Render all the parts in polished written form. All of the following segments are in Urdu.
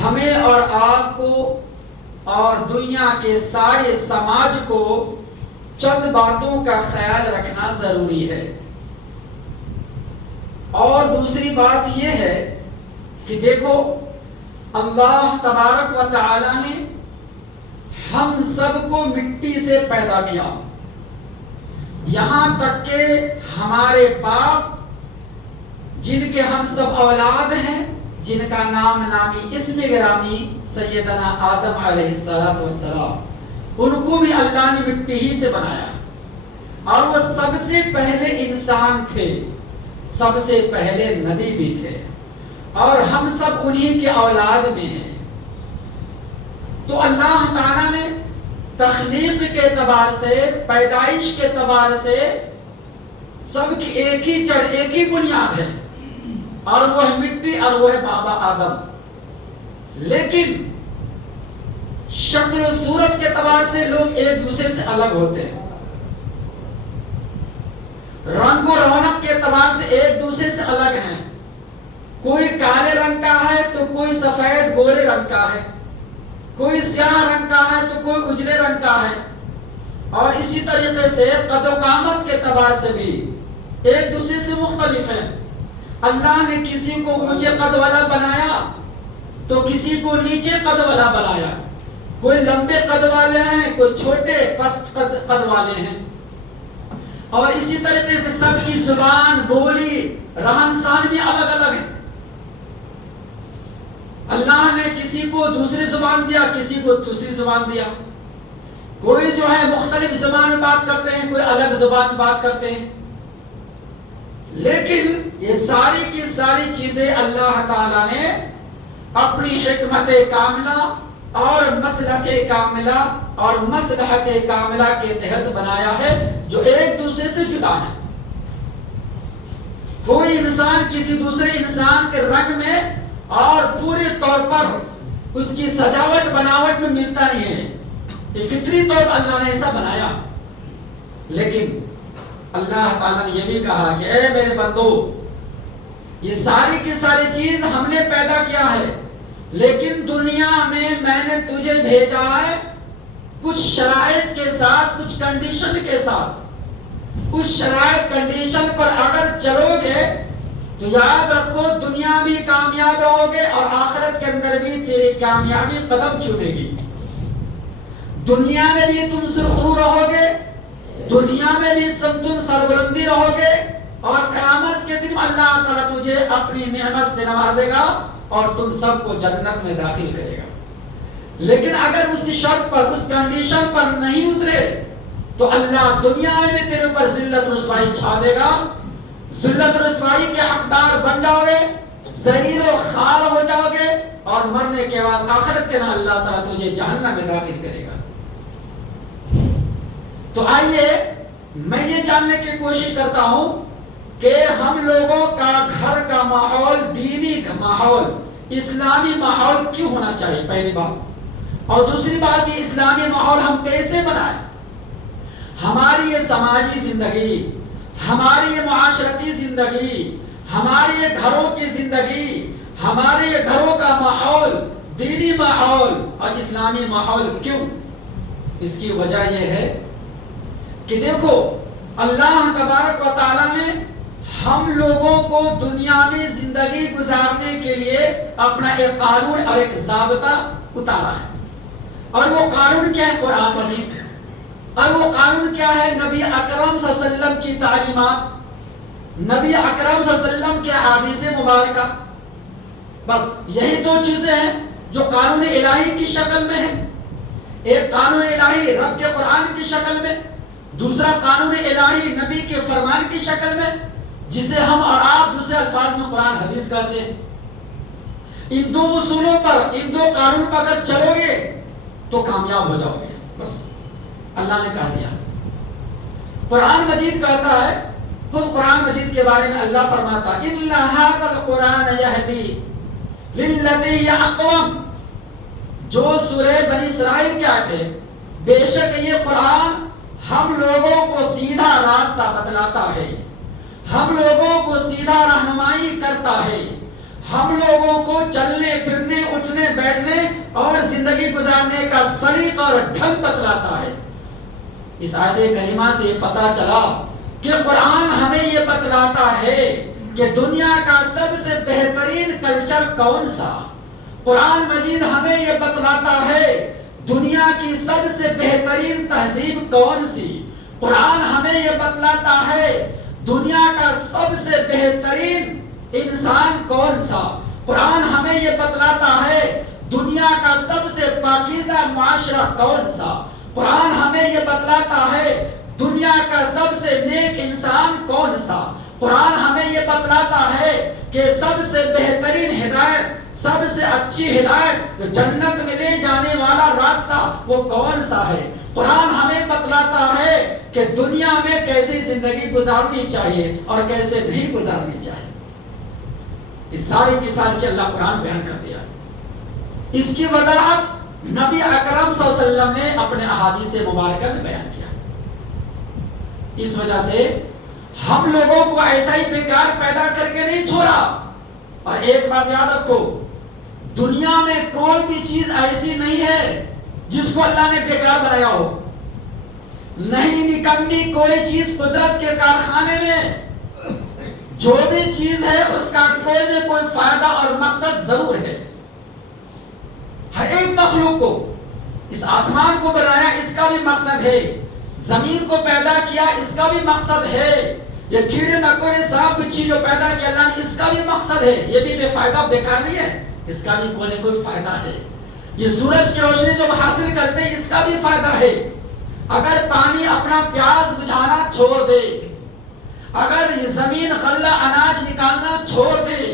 ہمیں اور آپ کو اور دنیا کے سارے سماج کو چند باتوں کا خیال رکھنا ضروری ہے۔ اور دوسری بات یہ ہے کہ دیکھو، اللہ تبارک و تعالی نے ہم سب کو مٹی سے پیدا کیا، یہاں تک کہ ہمارے باپ جن کے ہم سب اولاد ہیں، جن کا نام نامی اسم گرامی سیدنا آدم علیہ السلام، ان کو بھی اللہ نے مٹی ہی سے بنایا، اور وہ سب سے پہلے انسان تھے، سب سے پہلے نبی بھی تھے، اور ہم سب انہی کے اولاد میں ہیں۔ تو اللہ تعالیٰ نے تخلیق کے اعتبار سے، پیدائش کے اعتبار سے سب کی ایک ہی جڑ، ایک ہی بنیاد ہے، اور وہ ہے مٹی، اور وہ ہے بابا آدم۔ لیکن شکل و صورت کے اعتبار سے لوگ ایک دوسرے سے الگ ہوتے ہیں، رنگ و رونق کے اعتبار سے ایک دوسرے سے الگ ہیں، کوئی کالے رنگ کا ہے تو کوئی سفید گورے رنگ کا ہے، کوئی سیاہ رنگ کا ہے تو کوئی اجلے رنگ کا ہے، اور اسی طریقے سے قد و قامت کے اعتبار سے بھی ایک دوسرے سے مختلف ہیں۔ اللہ نے کسی کو اونچے قد والا بنایا تو کسی کو نیچے قد والا بنایا، کوئی لمبے قد والے ہیں، کوئی چھوٹے پست قد والے ہیں، اور اسی طریقے سے سب کی زبان، بولی، رہن سہن بھی الگ الگ ہے۔ اللہ نے کسی کو دوسری زبان دیا، کسی کو دوسری زبان دیا، کوئی جو ہے مختلف زبان میں بات کرتے ہیں، کوئی الگ زبان بات کرتے ہیں، لیکن یہ ساری کی ساری چیزیں اللہ تعالیٰ نے اپنی حکمت کاملہ اور مصلحت کاملہ اور مصلحت کاملہ کے تحت بنایا ہے، جو ایک دوسرے سے جدا ہے۔ کوئی انسان کسی دوسرے انسان کے رنگ میں اور پورے طور پر اس کی سجاوٹ بناوٹ میں ملتا نہیں ہے، یہ فطری طور پر اللہ نے ایسا بنایا۔ لیکن اللہ تعالیٰ نے یہ بھی کہا کہ اے میرے بندو، یہ ساری کی ساری چیز ہم نے پیدا کیا ہے، لیکن دنیا میں نے تجھے بھیجا ہے کچھ شرائط کے ساتھ، کچھ کنڈیشن کے ساتھ۔ اس شرائط کنڈیشن پر اگر چلو گے تو یاد رکھو دنیا بھی کامیاب رہو گے، اور آخرت کے اندر بھی تیری کامیابی قدم چومے گی۔ دنیا میں بھی تم سرخرو رہو گے، دنیا میں بھی تم سربلندی رہو گے، اور قیامت کے دن اللہ تعالیٰ تجھے اپنی نعمت سے نوازے گا اور تم سب کو جنت میں داخل کرے گا۔ لیکن اگر اس شرط پر، اس کنڈیشن پر نہیں اترے تو اللہ دنیا میں بھی تیرے اوپر ذلت رسوائی چھا دے گا، ذلت رسوائی کے حقدار بن جاؤ گے، ذلیل و خوار ہو جاؤ گے، اور مرنے کے بعد آخرت کے دن اللہ تعالیٰ تجھے جہنم میں داخل کرے گا۔ تو آئیے میں یہ جاننے کی کوشش کرتا ہوں کہ ہم لوگوں کا گھر کا ماحول، دینی ماحول، اسلامی ماحول کیوں ہونا چاہیے، پہلی بات۔ اور دوسری بات، یہ اسلامی ماحول ہم کیسے بنائیں؟ ہماری یہ سماجی زندگی، ہماری یہ معاشرتی زندگی، ہمارے یہ گھروں کی زندگی، ہمارے یہ گھروں کا ماحول، دینی ماحول اور اسلامی ماحول کیوں؟ اس کی وجہ یہ ہے کہ دیکھو، اللہ تبارک و تعالیٰ نے ہم لوگوں کو دنیاوی زندگی گزارنے کے لیے اپنا ایک قانون اور ایک ضابطہ اتارا ہے، اور وہ قانون کیا ہے؟ قرآن مجید ہے۔ اور وہ قانون کیا ہے؟ نبی اکرم صلی اللہ علیہ وسلم کی تعلیمات، نبی اکرم صلی اللہ علیہ وسلم کے احادیث مبارکہ۔ بس یہی دو چیزیں ہیں جو قانون الہی کی شکل میں ہیں، ایک قانون الہی رب کے قرآن کی شکل میں، دوسرا قانون الہی نبی کے فرمان کی شکل میں، جسے ہم اور آپ دوسرے الفاظ میں قرآن حدیث کہتے ہیں۔ ان دو اصولوں پر، ان دو قانون پر اگر چلو گے تو کامیاب ہو جاؤ گے۔ بس اللہ نے کہہ دیا۔ قرآن مجید کہتا ہے، خود قرآن مجید کے بارے میں اللہ فرماتا إِنَّ هَذَا الْقُرْآنَ يَهْدِي لِلَّتِي هِيَ أَقْوَمُ۔ جو سورہ بنی اسرائیل کے آیت ہے، بے شک یہ قرآن ہم لوگوں کو سیدھا راستہ بتلاتا ہے، ہم لوگوں کو سیدھا رہنمائی کرتا ہے، ہم لوگوں کو چلنے پھرنے اٹھنے بیٹھنے اور زندگی گزارنے کا سلیقہ اور ڈھنگ بتلاتا ہے۔ اس آیت کریمہ سے پتہ چلا کہ قرآن ہمیں یہ بتلاتا ہے کہ دنیا کا سب سے بہترین کلچر کون سا۔ قرآن مجید ہمیں یہ بتلاتا ہے دنیا کی سب سے بہترین تہذیب کون سی۔ قرآن ہمیں یہ بتلاتا ہے دنیا کا سب سے بہترین انسان کون سا۔ قرآن ہمیں یہ بتلاتا ہے دنیا کا سب سے پاکیزہ معاشرہ کون سا۔ قرآن ہمیں یہ بتلاتا ہے دنیا کا سب سے نیک انسان کون سا۔ قرآن ہمیں یہ بتلاتا ہے کہ سب سے بہترین ہدایت، سب سے اچھی ہدایت جو جنت میں لے جانے والا راستہ وہ کون سا ہے۔ قرآن ہمیں بتلاتا ہے کہ دنیا میں کیسی زندگی گزارنی چاہیے اور کیسے نہیں گزارنی چاہیے۔ اس ساری کی ساری اللہ قرآن بیان کر دیا۔ اس کی وضاحت نبی اکرم صلی اللہ علیہ وسلم نے اپنے احادیث مبارکہ میں بیان کیا۔ اس وجہ سے ہم لوگوں کو ایسا ہی بیکار پیدا کر کے نہیں چھوڑا۔ اور ایک بات یاد رکھو، دنیا میں کوئی بھی چیز ایسی نہیں ہے جس کو اللہ نے بیکار بنایا ہو۔ نہیں نکمی کوئی چیز قدرت کے کارخانے میں جو بھی چیز ہے اس کا کوئی نہ کوئی فائدہ اور مقصد ضرور ہے۔ ہر ایک مخلوق کو، اس آسمان کو بنایا اس کا بھی مقصد ہے، زمین کو پیدا کیا اس کا بھی مقصد ہے، یہ کیڑے مکوڑے سانپ بچھی جو پیدا کیا اللہ نے اس کا بھی مقصد ہے۔ یہ بھی بے فائدہ بیکار نہیں ہے، اس کا بھی کوئی نہ کوئی فائدہ ہے۔ یہ سورج کی روشنی جو حاصل کرتے ہیں اس کا بھی فائدہ ہے۔ اگر پانی اپنا پیاس بجھانا چھوڑ دے، اگر یہ زمین غلہ اناج نکالنا چھوڑ دے،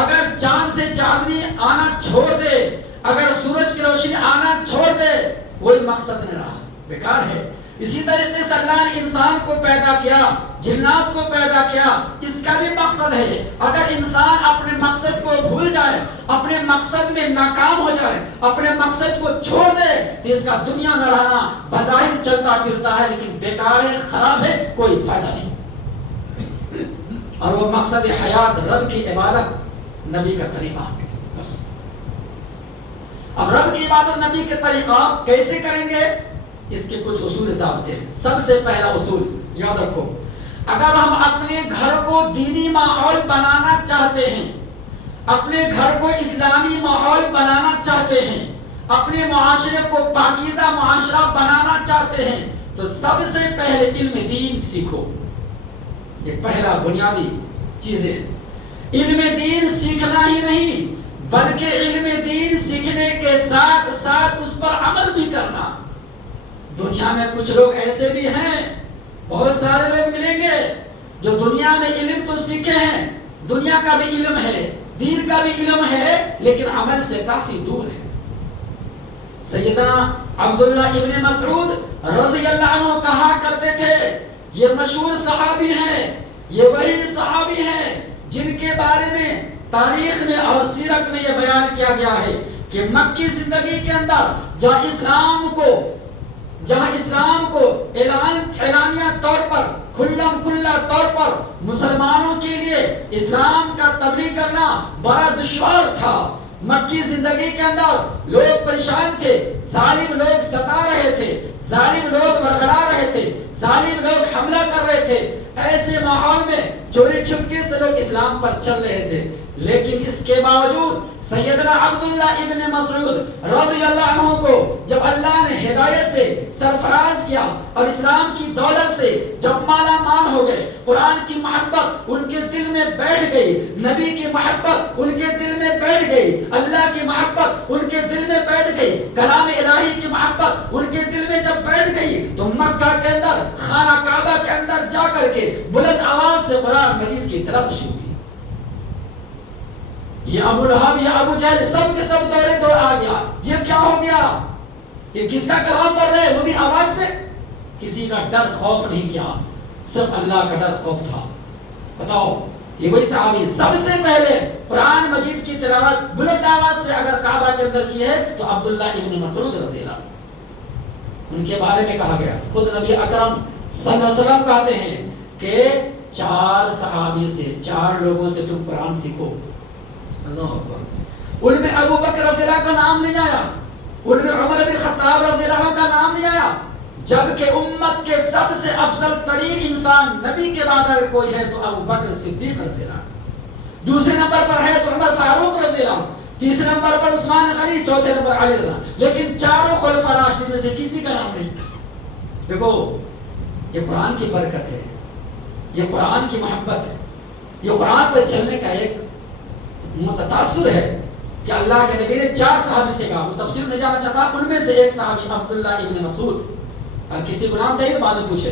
اگر چاند سے چاندنی آنا چھوڑ دے، اگر سورج کی روشنی آنا چھوڑ دے، کوئی مقصد نہیں رہا، بیکار ہے۔ اسی طریقے سے اللہ نے انسان کو پیدا کیا، جنات کو پیدا کیا، اس کا بھی مقصد ہے۔ اگر انسان اپنے مقصد کو بھول جائے، اپنے مقصد میں ناکام ہو جائے، اپنے مقصد کو چھوڑ دے تو اس کا دنیا میں رہنا بظاہر چلتا پھرتا ہے لیکن بیکار ہے، خراب ہے، کوئی فائدہ نہیں۔ اور وہ مقصد حیات رب کی عبادت، نبی کا طریقہ بس۔ اب رب کی عبادت نبی کے طریقہ کیسے کریں گے؟ اس کے کچھ اصول ضابطے ہیں۔ سب سے پہلا اصول یاد رکھو، اگر ہم اپنے گھر کو دینی ماحول بنانا چاہتے ہیں، اپنے گھر کو اسلامی ماحول بنانا چاہتے ہیں، اپنے معاشرے کو پاکیزہ معاشرہ بنانا چاہتے ہیں تو سب سے پہلے علم دین سیکھو۔ یہ پہلا بنیادی چیز ہے۔ علم دین سیکھنا ہی نہیں بلکہ علم دین سیکھنے کے ساتھ ساتھ اس پر عمل بھی کرنا۔ دنیا میں کچھ لوگ ایسے بھی ہیں، بہت سارے لوگ ملیں گے جو دنیا میں علم تو سیکھے ہیں، دنیا کا بھی علم ہے، دین کا بھی علم ہے، لیکن عمل سے کافی دور ہے۔ سیدنا عبداللہ ابن مسعود رضی اللہ عنہ کہا کرتے تھے، یہ مشہور صحابی ہیں، یہ وہی صحابی ہیں جن کے بارے میں تاریخ میں اور سیرت میں یہ بیان کیا گیا ہے کہ مکی زندگی کے اندر جہاں اسلام کو اعلانیہ طور پر کھلم کھلا طور پر مسلمانوں کے لیے اسلام کا تبلیغ کرنا بڑا دشوار تھا۔ مکی زندگی کے اندر لوگ پریشان تھے، ظالم لوگ ستا رہے تھے، ظالم لوگ برگلا رہے تھے، ظالم لوگ حملہ کر رہے تھے۔ ایسے ماحول میں چوری چھپکے سے لوگ اسلام پر چل رہے تھے، لیکن اس کے باوجود سیدنا عبداللہ ابن مسعود رضی اللہ عنہ کو جب اللہ نے ہدایت سے سرفراز کیا اور اسلام کی دولت سے جب مالا مال ہو گئے، قرآن کی محبت ان کے دل میں بیٹھ گئی، نبی کی محبت ان کے دل میں بیٹھ گئی، اللہ کی محبت ان کے دل میں بیٹھ گئی، کلام الہی کی محبت ان کے دل میں جب بیٹھ گئی تو مکہ کے اندر خانہ کعبہ کے اندر جا کر کے بلند آواز سے قرآن مجید کی طرف شروع کی۔ یہ ابو لہب، یہ ابو جہل سب کے سب دورے دور آ گیا۔ یہ کیا ہو گیا؟ یہ کس کا کلام پڑھ رہے؟ وہ بھی آواز سے، کسی کا ڈر خوف نہیں کیا، صرف اللہ کا ڈر خوف تھا۔ بتاؤ، یہ وہی صحابی سب سے پہلے قرآن مجید کی تلاوت بلند آواز سے اگر کعبہ کے اندر کی ہے تو عبداللہ ابن مسعود رضی اللہ عنہ، ان کے بارے میں کہا گیا، خود نبی اکرم صلی اللہ علیہ وسلم کہتے ہیں کہ 4 صحابی سے، 4 لوگوں سے تم قرآن سیکھو۔ اللہ اکبر۔ ان میں ابو بکر رضی اللہ کا نام نہیں آیا، ان میں عمر بن خطاب رضی اللہ عنہ کا نام نہیں آیا، جبکہ امت کے سب سے افضل ترین انسان نبی کے بعد اگر کوئی ہے تو ابو بکر صدیق رضی اللہ عنہ، دوسرے نمبر پر ہے تو عمر فاروق رضی اللہ عنہ، تیسرے نمبر پر عثمان غنی، چوتھے نمبر علی رضی اللہ عنہ، لیکن چاروں خلفاء راشدین میں سے کسی کا نام نہیں۔ دیکھو یہ قرآن کی برکت ہے، یہ قرآن کی محبت ہے، یہ قرآن پر چلنے کا ایک متاثر ہے کہ اللہ کے نبی نے 4 صحابی سے کہا، وہ تفسیر نہیں جانا چاہتا، ان میں سے ایک صحابی عبداللہ ابن مسعود، اور کسی کو نام چاہیے تو بعد میں پوچھے،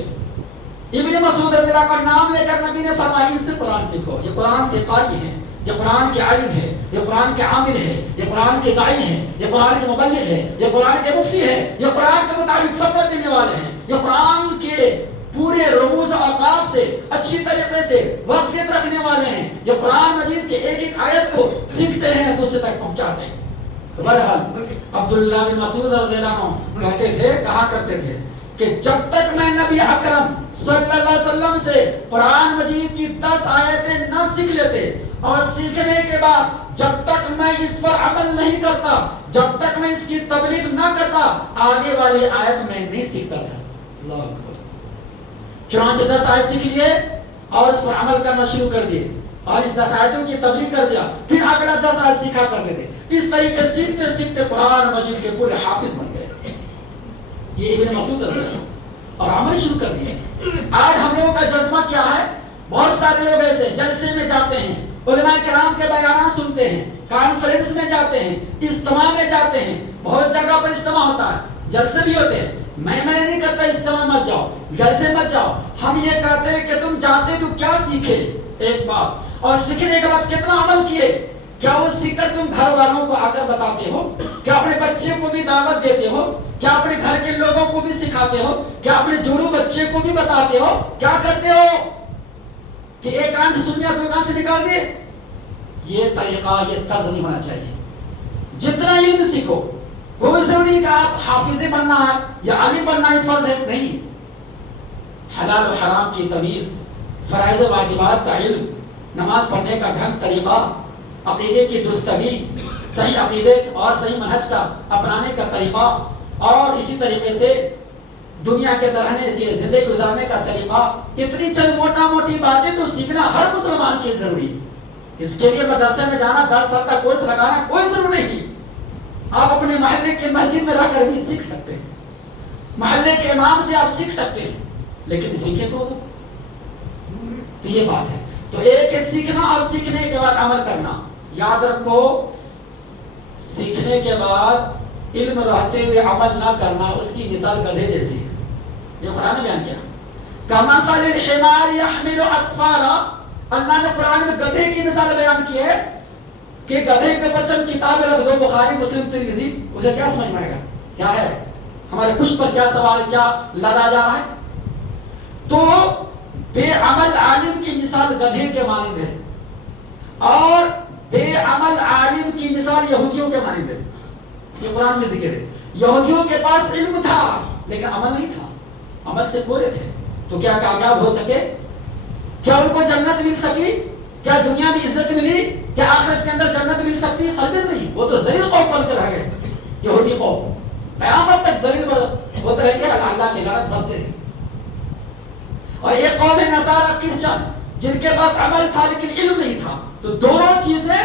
ابن مسعود رضی اللہ کا نام لے کر نبی نے فرمایا ان سے قرآن سیکھو، یہ قرآن کے قاری ہیں، یہ قرآن کے عالم ہے، یہ قرآن کے عامل ہے، یہ قرآن کے داعی ہیں، یہ قرآن کے مبلغ ہے، یہ قرآن کے مفتی ہے، یہ قرآن کے مطابق فتویٰ دینے والے ہیں، یہ قرآن کے پورے رموز و اوقاف سے اچھی طریقے سے واقفیت رکھنے والے ہیں، یہ قرآن مجید کے ایک ایک آیت کو سیکھتے ہیں دوسرے تک پہنچاتے ہیں۔ تو بہرحال عبداللہ بن مسعود رضی اللہ عنہ کہا کرتے تھے کہ جب تک میں نبی اکرم صلی اللہ علیہ وسلم سے قرآن مجید کی 10 آیتیں نہ سیکھ لیتے، اور سیکھنے کے بعد جب تک میں اس پر عمل نہیں کرتا، جب تک میں اس کی تبلیغ نہ کرتا، آگے والی آیت میں نہیں سیکھتا تھا۔ اللہ اکبر۔ چنانچہ 10 آیت سیکھ لیے اور اس پر عمل کرنا شروع کر دیے، اور اس 10 آیتوں کی تبلیغ کر دیا، پھر اگلا 10 آیت سیکھا کرتے تھے، اس طریقے سیکھتے سیکھتے قرآن مجید کے پورے حافظ بن گئے۔ یہ ابن مسعود رضی اللہ عنہ، اور عمل شروع کر دیے۔ آج ہم لوگوں کا جذبہ کیا ہے؟ بہت سارے لوگ ایسے جلسے میں جاتے ہیں، علماء کرام کے بیانات سنتے ہیں، کانفرنس میں جاتے ہیں، اجتماع میں جاتے ہیں، بہت جگہ پر اجتماع ہوتا ہے، جلسے بھی ہوتے ہیں۔ میں نہیں کرتا اجتماع مت جاؤ، جلسے مت جاؤ، ہم یہ کہتے ہیں کہ تم جاتے تو کیا سیکھے، ایک بات، اور سیکھنے کے بعد کتنا عمل کیے، کیا وہ سیکھ کر تم گھر والوں کو آ کر بتاتے ہو، کیا اپنے بچے کو بھی دعوت دیتے ہو، کیا اپنے گھر کے لوگوں کو بھی سکھاتے ہو، کیا اپنے جوڑو بچے کو بھی بتاتے ہو، کیا کرتے ہو کہ ایک کان سے سن لیا دو کان سے نکال دے؟ یہ طریقہ، یہ طرز نہیں ہونا چاہیے۔ جتنا علم سیکھو، کوئی ضروری نہیں کہ آپ حافظ بننا ہے یا عالم بننا ہی فرض ہے، نہیں۔ حلال و حرام کی تمیز، فرائض و واجبات کا علم، نماز پڑھنے کا ڈھنگ طریقہ، عقیدے کی درستگی، صحیح عقیدے اور صحیح منہج کا اپنانے کا طریقہ، اور اسی طریقے سے دنیا کے رہنے کے زندگی گزارنے کا طریقہ، اتنی چند موٹی باتیں تو سیکھنا ہر مسلمان کی ضروری ہے۔ اس کے لیے مدرسے میں جانا، 10 سال کا کورس لگانا کوئی ضرور نہیں۔ آپ اپنے محلے کے مسجد میں رہ کر بھی سیکھ سکتے ہیں، محلے کے امام سے آپ سیکھ سکتے ہیں، لیکن سیکھے تو یہ بات ہے۔ تو ایک ہے سیکھنا اور سیکھنے کے بعد عمل کرنا۔ یاد رکھو، سیکھنے کے بعد علم رہتے ہوئے عمل نہ کرنا اس کی مثال گدھے جیسی ہے۔ یہ قرآن نے بیان کیا، کمثل الحمار يحمل اسفارا، اللہ نے قرآن میں گدھے کی مثال بیان کی ہے کہ گدھے کے اوپر چند کتابیں رکھ دو، بخاری مسلم ترمذی، اسے کیا سمجھ میں آئے گا؟ کیا ہے ہمارے پشت پر کیا سوال، کیا لدا جا رہا ہے؟ تو بے عمل عالم کی مثال گدھے کے مانند ہے، اور بے عمل عالم کی مثال یہودیوں کے مانند ہے۔ یہ قرآن میں ذکر ہے، یہودیوں کے پاس علم تھا لیکن عمل نہیں تھا، عمل سے پورے تھے، تو کیا کامیاب ہو سکے؟ کیا ان کو جنت مل سکی؟ کیا دنیا میں عزت ملی؟ کیا آخرت کے اندر جنت مل سکتی؟ ہرگز نہیں۔ وہ تو ذلیل قوم بن کر رہ گئے، یہودی قوم قیامت تک ذلیل ہوتے رہیں گے، اللہ کی لعنت بستے رہیں۔ اور ایک قوم ہے نصارہ کرسچن، جن کے پاس عمل تھا لیکن علم نہیں تھا۔ تو دونوں چیزیں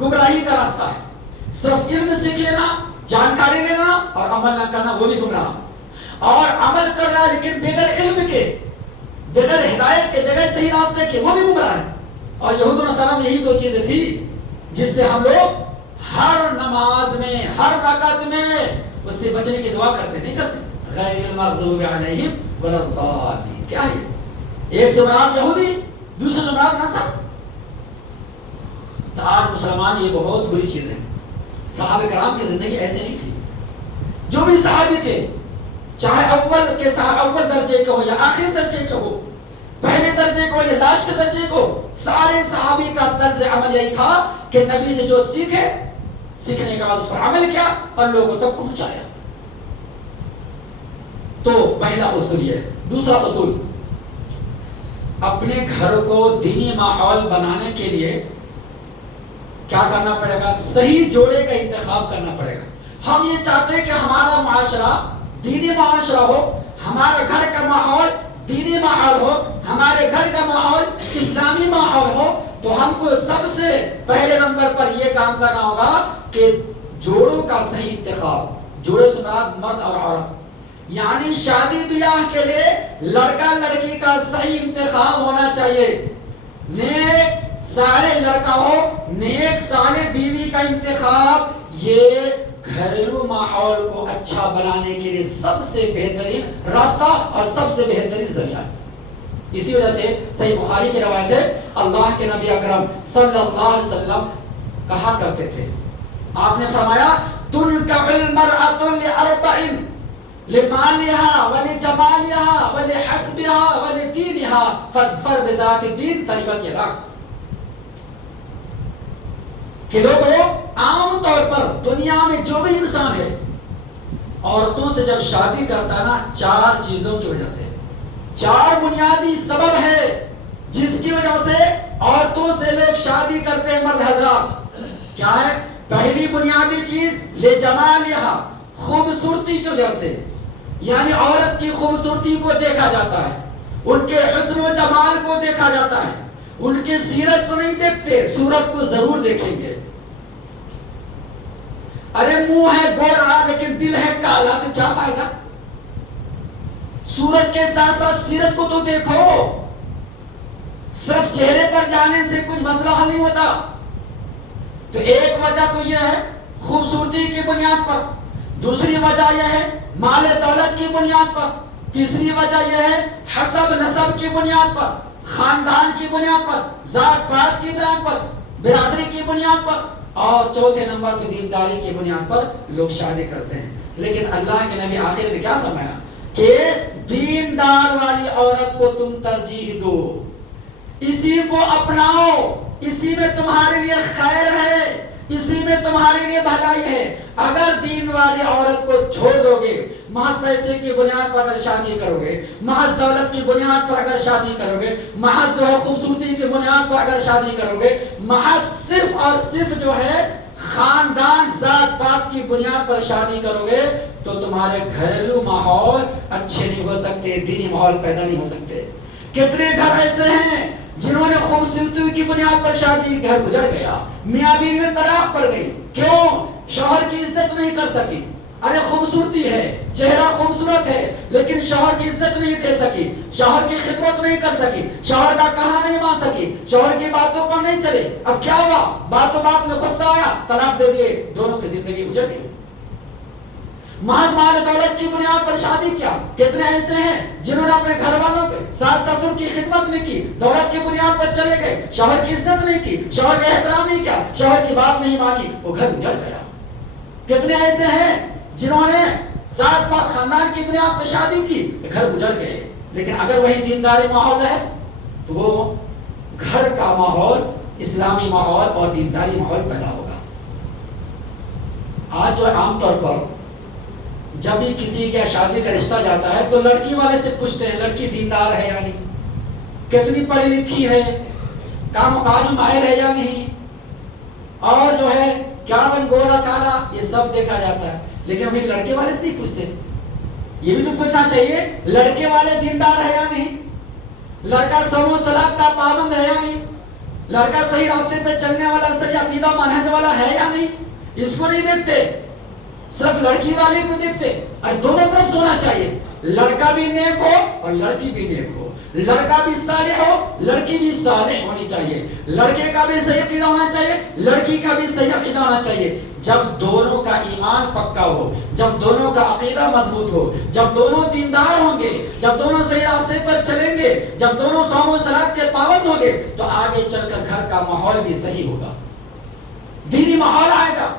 گمراہی کا راستہ ہے، صرف علم سیکھ لینا، جانکاری لینا اور عمل نہ کرنا، وہ بھی گمراہ، اور عمل کر رہا لیکن بغیر علم کے، بغیر ہدایت کے، بغیر صحیح راستے کے، وہ بھی گمراہ ہے۔ اور یہود و نصارہ میں یہی 2 چیزیں تھی جس سے ہم لوگ ہر نماز میں، ہر رکعت میں اس سے بچنے کی دعا کرتے، نہیں کرتے؟ غیر المغضوب علیہم ولا الضالین، کیا ہے؟ ایک سے مراد یہودی، دوسرے سے مراد نصارہ۔ تو آج مسلمان یہ بہت بری چیز ہے۔ صحابہ کرام کی زندگی ایسے نہیں تھی۔ جو بھی صحابی تھے، چاہے اول درجے کے ہو یا آخر درجے کے ہو، پہلے درجے کو یا لاسٹ کے درجے کو، سارے صحابی کا طرز عمل یہی تھا کہ نبی سے جو سیکھے، سیکھنے کے بعد اس پر عمل کیا اور لوگوں تک پہنچایا۔ تو پہلا اصول یہ ہے۔ دوسرا اصول، اپنے گھر کو دینی ماحول بنانے کے لیے کیا کرنا پڑے گا؟ صحیح جوڑے کا انتخاب کرنا پڑے گا۔ ہم یہ چاہتے ہیں کہ ہمارا معاشرہ دینی معاشرہ ہو، ہمارا گھر کا ماحول دینی ماحول ہو، ہمارے گھر کا ماحول اسلامی ماحول ہو، تو ہم کو سب سے پہلے نمبر پر یہ کام کرنا ہوگا کہ جوڑوں کا صحیح انتخاب۔ جوڑے سے مراد مرد اور عورت، یعنی شادی بیاہ کے لیے لڑکا لڑکی کا صحیح انتخاب ہونا چاہیے۔ نیک صالح لڑکا ہو، نیک صالح بیوی کا انتخاب، یہ گھریلو ماحول کو اچھا بنانے کے لیے سب سے بہترین راستہ اور سب سے بہترین ذریعہ ہے۔ اسی وجہ سے صحیح بخاری کی روایت ہے، اللہ کے نبی اکرم صلی اللہ علیہ وسلم کہا کرتے تھے، آپ نے فرمایا تنکح المرأة لأربع لمالها ولجمالها ولحسبها ولدينها فاظفر بذات الدين تربت يداك۔ کہ لوگوں عام طور پر دنیا میں جو بھی انسان ہے عورتوں سے جب شادی کرتا ہے نا، چار چیزوں کی وجہ سے، چار بنیادی سبب ہے جس کی وجہ سے عورتوں سے لوگ شادی کرتے ہیں مرد حضرات۔ کیا ہے؟ پہلی بنیادی چیز لجمالہا، خوبصورتی کی وجہ سے، یعنی عورت کی خوبصورتی کو دیکھا جاتا ہے، ان کے حسن و جمال کو دیکھا جاتا ہے، ان کی سیرت کو نہیں دیکھتے، صورت کو ضرور دیکھیں گے۔ ارے منہ ہے گورا لیکن دل ہے کالا تو کیا فائدہ؟ صورت کے ساتھ ساتھ سیرت کو تو دیکھو۔ صرف چہرے پر جانے سے کچھ مسئلہ حل نہیں ہوتا۔ تو ایک وجہ تو یہ ہے خوبصورتی کی بنیاد پر، دوسری وجہ یہ ہے مال دولت کی بنیاد پر، تیسری وجہ یہ ہے حسب نسب کی بنیاد پر، خاندان کی بنیاد پر، ذات پات کی بنیاد پر، برادری کی بنیاد پر، اور چوتھے نمبر پہ دینداری کی بنیاد پر لوگ شادی کرتے ہیں۔ لیکن اللہ کے نبی آخر میں کیا فرمایا کہ دیندار والی عورت کو تم ترجیح دو، اسی کو اپناؤ، اسی میں تمہارے لیے خیر ہے، اسی میں تمہارے لیے بھلائی ہے۔ اگر دین والی عورت کو چھوڑ دو گے، محض پیسے کی بنیاد پر اگر شادی کرو گے، محض دولت کی بنیاد پر اگر شادی کرو گے، محض جو ہے خوبصورتی کی بنیاد پر اگر شادی کرو گے، محض صرف اور صرف جو ہے خاندان ذات پات کی بنیاد پر شادی کرو گے، تو تمہارے گھریلو ماحول اچھے نہیں ہو سکتے، دینی ماحول پیدا نہیں ہو سکتے۔ کتنے گھر ایسے ہیں جنہوں نے خوبصورتی کی بنیاد پر شادی، گھر گزر گیا، میاں بیوی میں طلاق پڑ گئی، کیوں؟ شوہر کی عزت نہیں کر سکی۔ ارے خوبصورتی ہے، چہرہ خوبصورت ہے، لیکن شوہر کی عزت نہیں دے سکی، شوہر کی خدمت نہیں کر سکی، شوہر کا کہنا نہیں مان سکی، شوہر کی باتوں پر نہیں چلے۔ اب کیا ہوا؟ باتوں بات میں غصہ آیا، طلاق دے دیے، دونوں کی زندگی گزر گئی۔ محض مال دولت کی بنیاد پر شادی کیا۔ کتنے ایسے ہیں جنہوں نے اپنے گھر والوں کے ساس سسر کی خدمت نہیں کی، دولت کی بنیاد پر چلے گئے، شوہر کی عزت نہیں کی، شوہر کا احترام نہیں کیا، شوہر کی بات نہیں مانی، وہ گھر اجڑ گیا۔ کتنے ایسے ہیں جنہوں نے ذات پات خاندان کی بنیاد پر شادی کی، گھر اجڑ گئے۔ لیکن اگر وہی دینداری ماحول ہے تو وہ گھر کا ماحول اسلامی ماحول اور دینداری ماحول پیدا ہوگا۔ آج جو عام طور پر جب بھی کسی کا شادی کا رشتہ جاتا ہے تو لڑکی والے سے پوچھتے ہیں لڑکی دیندار ہے یا نہیں، کتنی پڑھی لکھی ہے، کام کاج ماہر ہے یا نہیں، اور جو ہے کیا رنگ گورا کالا، یہ سب دیکھا جاتا ہے۔ لیکن وہی لڑکے والے سے نہیں پوچھتے۔ یہ بھی تو پوچھنا چاہیے لڑکے والے دیندار ہے یا نہیں، لڑکا صوم و صلاۃ کا پابند ہے یا نہیں، لڑکا صحیح راستے پہ چلنے والا، صحیح عقیدہ منہج والا ہے یا نہیں، اس کو نہیں دیکھتے، صرف لڑکی والے کو دیکھتے۔ اور دونوں طرف ہونا چاہیے، لڑکا بھی نیک ہو اور لڑکی بھی نیک ہو، لڑکا بھی صالح ہو، لڑکی بھی صالح ہونی چاہیے، لڑکے کا بھی صحیح عقیدہ ہونا چاہیے، لڑکی کا بھی صحیح عقیدہ ہونا چاہیے۔ جب دونوں کا ایمان پکا ہو، جب دونوں کا عقیدہ مضبوط ہو، جب دونوں دیندار ہوں گے، جب دونوں صحیح راستے پر چلیں گے، جب دونوں صوم و صلاۃ کے پابند ہوں گے، تو آگے چل کر گھر کا ماحول بھی صحیح ہوگا، دینی ماحول آئے گا۔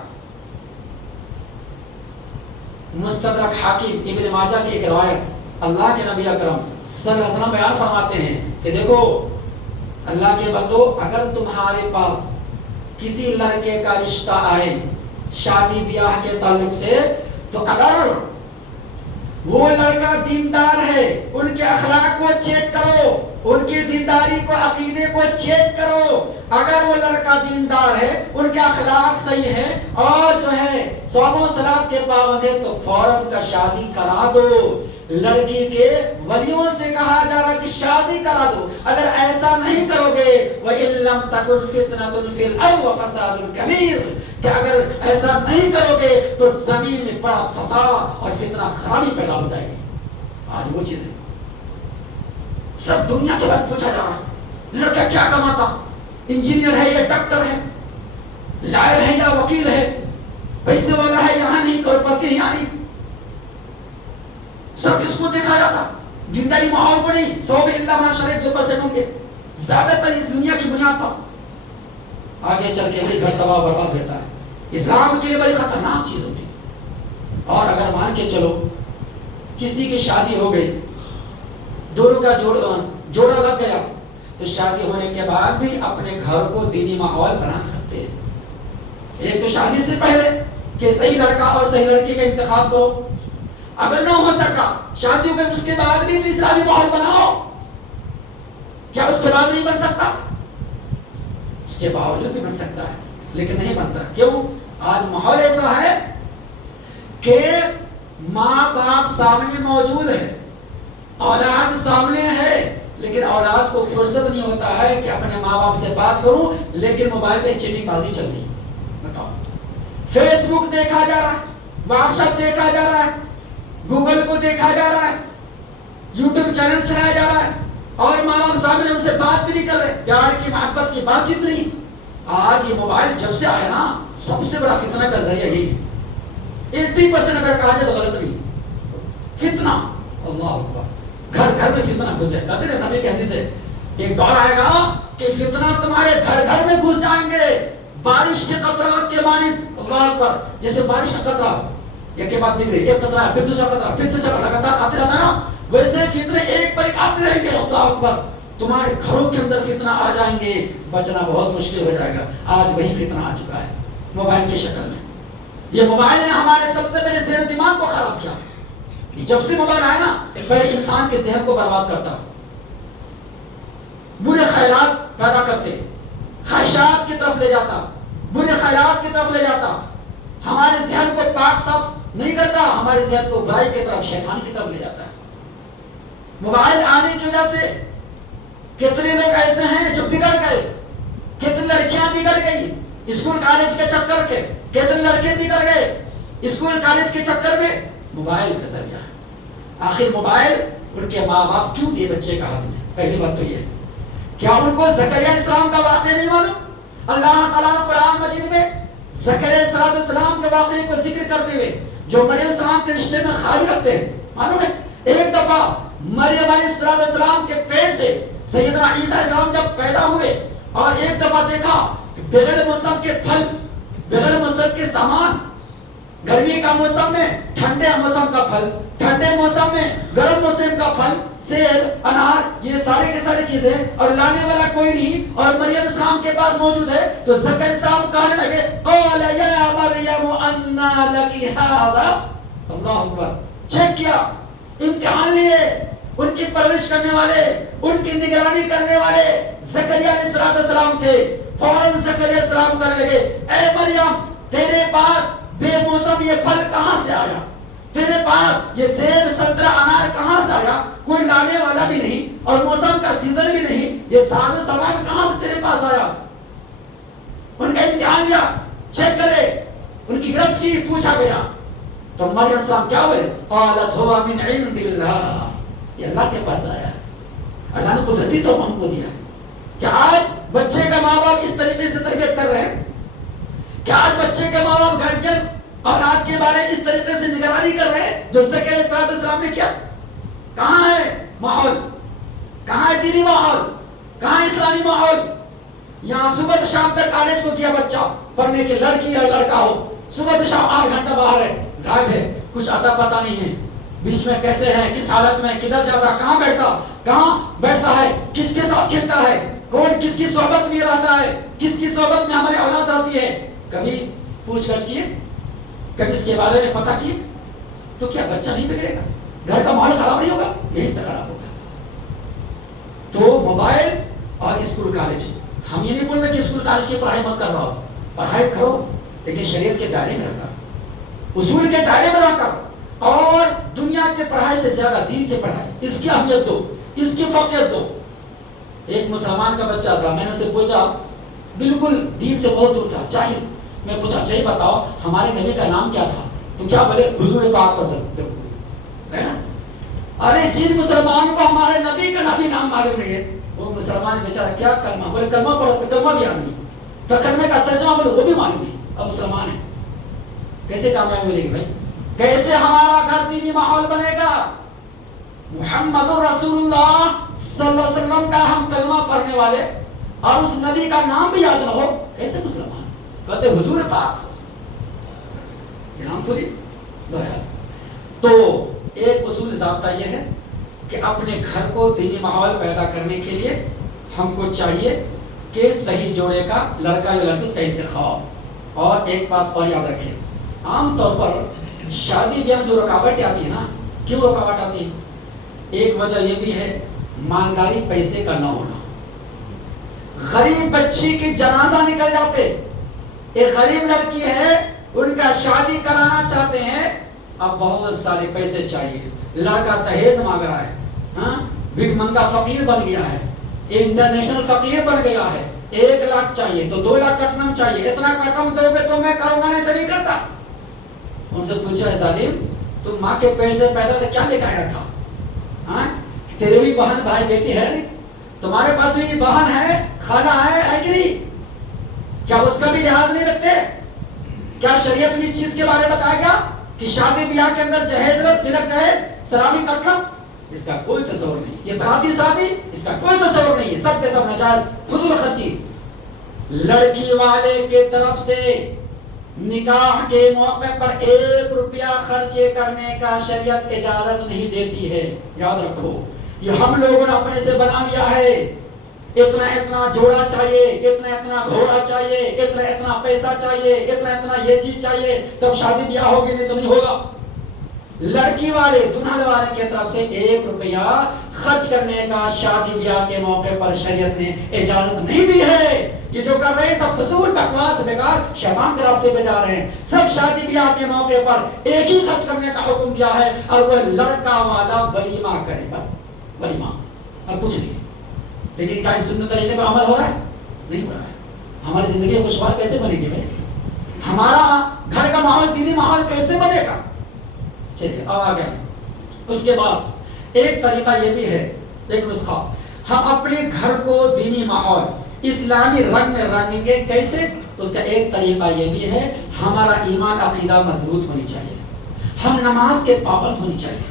مستدرک حاکم ابن ماجہ کی ایک روایت، اللہ کے نبی اکرم صلی اللہ علیہ وسلم بیان فرماتے ہیں کہ دیکھو اللہ کے بندو، اگر تمہارے پاس کسی لڑکے کا رشتہ آئے شادی بیاہ کے تعلق سے، تو اگر وہ لڑکا دیندار ہے، ان کے اخلاق کو چیک کرو، ان کی دینداری کو عقیدے کو چیک کرو. اگر وہ لڑکا دیندار ہے, ان کے اخلاق صحیح ہے اور جو ہے صوم و صلات کے پابند ہے تو فوراً کا شادی کرا دو. لڑکی کے ولیوں سے کہا جا رہا کہ شادی کرا دو. اگر ایسا نہیں کرو گے وَإِن لَّمْ تَكُنْ فِتْنَةٌ فِي الْأَرْضِ وَفَسَادٌ كَبِيرٌ, کہ اگر ایسا نہیں کرو گے تو زمین میں بڑا فساد اور فتنہ خرابی پیدا ہو جائے گی. آج وہ چیزیں سب دنیا کے بعد پوچھا جا رہا ہے, لڑکا کیا کماتا, انجینئر ہے یا ڈاکٹر ہے, لائر ہے یا وکیل ہے, پیسے والا ہے یہاں نہیں, کروڑپتی یہاں نہیں. سب اس کو دیکھا جاتا, دینداری ماحول کو نہیں. 100 میں اللہ ماشاءاللہ 2% ہوں گے زیادہ تر اس دنیا کی بنیاد پر. آگے چل کے گھر تباہ برباد رہتا ہے. اسلام کے لیے بڑی خطرناک چیز ہوتی ہے. اور اگر مان کے چلو کسی کی شادی ہو گئی, دونوں کا جوڑا لگ گیا, تو شادی ہونے کے بعد بھی اپنے گھر کو دینی ماحول بنا سکتے ہیں. ایک تو شادی سے پہلے کہ صحیح لڑکا اور صحیح لڑکی کا انتخاب کرو. اگر نہ ہو سکا شادی ہو گئی اس کے بعد بھی تو اسلامی ماحول بناؤ. کیا اس کے بعد نہیں بن سکتا؟ اس کے باوجود بھی بن سکتا ہے, لیکن نہیں بنتا. کیوں؟ آج ماحول ایسا ہے کہ ماں باپ سامنے موجود ہے, اولاد سامنے ہے, لیکن اولاد کو فرصت نہیں ہوتا ہے کہ اپنے ماں باپ سے بات کروں, لیکن موبائل پہ چیٹنگ بازی چل رہی. بتاؤ, فیس بک دیکھا جا رہا ہے, واٹس ایپ دیکھا جا رہا ہے, گوگل کو دیکھا جا رہا ہے, یوٹیوب چینل چلایا جا رہا ہے, اور ماں باپ سامنے ان سے بات بھی نہیں کر رہے, پیار کی محبت کی بات چیت نہیں. آج یہ موبائل جب سے آیا نا, سب سے بڑا فتنہ کا ذریعہ یہی ہے. 80% اگر کہا جائے تو غلط نہیں, فتنہ. اللہ اکبر, گھر گھر میں فتنہ گھس جائے. کہتے ہیں نبی کے حدیث ہے, ایک دور آئے گا کہ فتنہ تمہارے گھر گھر میں گھس جائیں گے, بارش کے قطرات کے مانند. اللہ اکبر, جیسے بارش کا قطرہ ایک کے بعد دیکھ رہے, ایک قطرہ پھر دوسرا قطرہ پھر تیسرا, لگاتار آتے رہتا نا, ویسے فتنے ایک پر ایک آتے رہیں گے. اللہ اکبر, تمہارے گھروں کے اندر فتنہ آ جائیں گے, بچنا بہت مشکل ہو جائے گا. آج وہی فتنہ آ چکا ہے موبائل کی شکل میں. یہ موبائل نے ہمارے سب سے پہلے ذہن دماغ کو خراب کیا. جب سے موبائل آیا نا, پہلے انسان کے ذہن کو برباد کرتا, برے خیالات پیدا کرتے, خواہشات کی طرف لے جاتا, برے خیالات کی طرف لے جاتا, ہمارے ذہن کو پاک صاف نہیں کرتا, ہمارے ذہن کو برائی کی طرف, شیطان کی طرف لے جاتا ہے. موبائل آنے کی وجہ سے کتنے لوگ ایسے ہیں جو بگڑ گئے, کتنی لڑکیاں بگڑ گئی اسکول کالج کے چکر کے, کتنے لڑکے بگڑ گئے اسکول کالج کے چکر میں. موبائل کا ذریعہ ہے. آخر موبائل ان کے ماں باپ کیوں دیے بچے کا ہاتھ میں؟ پہلی بات تو یہ, کیا ان کو زکریا السلام کا واقعہ نہیں معلوم؟ اللہ تعالیٰ نے قرآن مجید میں زکریا السلام کے واقعے کو ذکر کرتے ہوئے جو مریم السلام کے رشتے میں خیال رکھتے ہیں, معلوم ہے ایک دفعہ مریم علیہ السلام کے پیٹ سے سیدنا عیسیٰ علیہ السلام جب پیدا ہوئے, اور ایک دفعہ دیکھا کہ بغیر موسم کے پھل, بغیر موسم کے سامان, گرمی کا موسم میں ٹھنڈے موسم کا پھل, ٹھنڈے موسم میں گرم موسم کا پھل, سیب, انار, یہ سارے کے سارے چیزیں, اور لانے والا کوئی نہیں, اور مریم السلام کے پاس موجود ہے. تو زکریا السلام کہنے لگے, قال یا مریم انا لکی ھذا. اللہ اکبر, چیک کیا, امتحان لیے. ان کی پرورش کرنے والے, ان کی نگرانی کرنے والے زکریا علیہ السلام تھے. فوراً زکریا السلام کرنے لگے, اے مریم تیرے پاس بے موسم یہ پھل کہاں سے آیا؟ تیرے پاس یہ سیب, سنترا, انار کہاں سے آیا؟ کوئی لانے والا بھی نہیں, اور موسم کا سیزن بھی نہیں, یہ سارے سامان کہاں سے تیرے پاس آیا؟ ان کا امتحان لیا, چیک کرے, ان کی گرفت کی, پوچھا گیا. تو مریم السلام کیا بولے؟ قالت هو من عند اللہ, یہ اللہ کے پاس آیا. اللہ نے قدرتی تو ہم کو دیا ہے. کیا آج بچے کا ماں باپ اس طریقے سے تربیت کر رہے ہیں؟ کیا آج بچے کے ماں باپ گارجین اولاد کے بارے میں اس طریقے سے نگرانی کر رہے ہیں جو زکریا علیہ السلام نے کیا؟ کہاں ہے ماحول؟ کہاں ہے دینی ماحول؟ کہاں ہے اسلامی ماحول؟ یہاں صبح سے شام تک کالج کو کیا بچہ پڑھنے کے, لڑکی اور لڑکا ہو, صبح سے شام 8 گھنٹہ باہر ہے, غائب ہے, کچھ آتا پتا نہیں ہے, بیچ میں کیسے ہے, کس حالت میں, کدھر جاتا, کہاں بیٹھتا ہے, کس کے ساتھ کھیلتا ہے, کون کس کی صحبت میں رہتا ہے, کس کی صحبت میں ہماری اولاد آتی ہے. کبھی پوچھ گچھ کیے؟ کبھی اس کے بارے میں پتہ کیے؟ تو کیا بچہ نہیں بگڑے گا؟ گھر کا ماحول خراب نہیں ہوگا؟ یہی سے خراب ہوگا. تو موبائل اور اسکول کالج. ہم یہ نہیں بول رہے کہ اسکول کالج کی پڑھائی مت کر رہا ہو، پڑھائی کرو لیکن شریعت کے دائرے میں رہ کر، اصول کے دائرے میں رہ کر، اور دنیا کے پڑھائی سے زیادہ دین کی پڑھائی، اس کی اہمیت دو، اس کی فوقیت دو. ایک مسلمان کا بچہ تھا، میں نے اسے پوچھا، بالکل دین سے بہت دور تھا، جاہل. میں پوچھا اچھا یہ بتاؤ ہمارے نبی کا نام کیا تھا؟ تو کیا بولے؟ حضور پاک صلی اللہ علیہ وسلم. ارے جن مسلمان کو ہمارے نبی کا نبی نام معلوم نہیں ہے، وہ مسلمان بیچارہ کیا کلمہ بولے؟ کلمہ پڑھو تو کلمہ بھی آدمی، تو کلمے کا ترجمہ بولے وہ بھی معلوم نہیں. اب مسلمان ہے، کیسے کامیابی ملے گی بھائی؟ کیسے ہمارا گھر دینی ماحول بنے گا؟ محمد رسول اللہ صلی اللہ علیہ وسلم کا ہم کلمہ پڑھنے والے اور اس نبی کا نام بھی یاد نہ ہو، کیسے مسلمان؟ کہتے حضور پاک صلی اللہ علیہ وسلم، یہ نام تھوڑی. بہرحال تو ایک اصول ضابطہ یہ ہے کہ اپنے گھر کو دینی ماحول پیدا کرنے کے لیے ہم کو چاہیے کہ صحیح جوڑے کا لڑکا یا لڑکی اس کا انتخاب. اور ایک بات اور یاد رکھیں، عام طور پر شادی بیاہ میں جو رکاوٹیں آتی ہے نا، کیوں رکاوٹ آتی ہے؟ ایک وجہ یہ بھی ہے مالداری، پیسے کا نہ ہونا. غریب بچی کی جنازہ نکل جاتے، ایک غریب لڑکی ہے ان کا شادی کرانا چاہتے ہیں، اب بہت سارے پیسے چاہیے، لڑکا دہیز مانگ رہا ہے، بھک منگا فقیر بن گیا ہے، انٹرنیشنل فقیر بن گیا ہے، 1 لاکھ چاہیے تو 2 لاکھ کٹنم چاہیے، اتنا کٹنم دو گے تو میں کروں گا، نہیں تو نہیں کرتا. ان سے پوچھا ہے ظالم تم ماں کے پیٹ سے پیدا تھا کیا لے کے آیا تھا؟ تیرے بھی بہن بھائی بیٹی ہے نہیں؟ تمہارے پاس بھی بہن ہے، خالہ ہے کہ نہیں؟ کیا اس کا بھی لحاظ نہیں رکھتے؟ کیا شریعت میں اس چیز کے بارے بتایا گیا کہ شادی بیاہ کے اندر جہیز لو، تلک جہیز، سلامی کٹنا؟ اس کا کوئی تصور نہیں. یہ براتی شادی، اس کا کوئی تصور نہیں ہے، سب کے سب ناجائز، فضول خرچی. لڑکی والے کے طرف سے نکاح کے موقع پر 1 روپیہ خرچے کرنے کا شریعت اجازت نہیں دیتی ہے. یاد رکھو، یہ ہم لوگوں نے اپنے سے بنا لیا ہے. اتنا اتنا جوڑا چاہیے، اتنا اتنا گھوڑا چاہیے، اتنا اتنا پیسہ چاہیے، اتنا اتنا یہ چیز چاہیے، تب شادی بیاہ ہوگی، نہیں تو نہیں ہوگا. لڑکی والے، دلہن والے کی طرف سے 1 روپیہ خرچ کرنے کا شادی بیاہ کے موقع پر شریعت نے اجازت نہیں دی ہے. یہ جو کر رہے ہیں سب فضول بکواس، بیکار، شیطان کے راستے پہ جا رہے ہیں. سب شادی بیاہ کے موقع پر ایک ہی خرچ کرنے کا حکم دیا ہے، اور وہ لڑکا والا ولیمہ کرے، بس ولیمہ اور کچھ نہیں. لیکن کیا اس سنت طریقے پہ عمل ہو رہا ہے؟ نہیں ہو رہا ہے. ہماری زندگی خوشحال کیسے بنے گی بھائی؟ ہمارا گھر کا ماحول، دینی ماحول کیسے بنے گا؟ چلیے اب آ گئے. اس کے بعد ایک طریقہ یہ بھی ہے، ایک نسخہ، ہم اپنے گھر کو دینی ماحول اسلامی رنگ میں رنگیں گے. کیسے؟ اس کا ایک طریقہ یہ بھی ہے، ہمارا ایمان عقیدہ مضبوط ہونی چاہیے، ہم نماز کے پابند ہونی چاہیے.